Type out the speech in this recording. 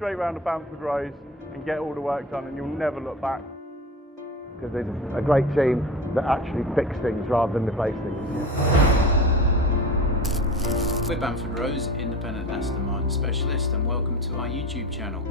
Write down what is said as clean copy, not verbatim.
straight round to Bamford Rose and get all the work done, and you'll never look back. Because there's a great team that actually fix things rather than replace things. We're Bamfordrose, independent Aston Martin specialist, and welcome to our YouTube channel.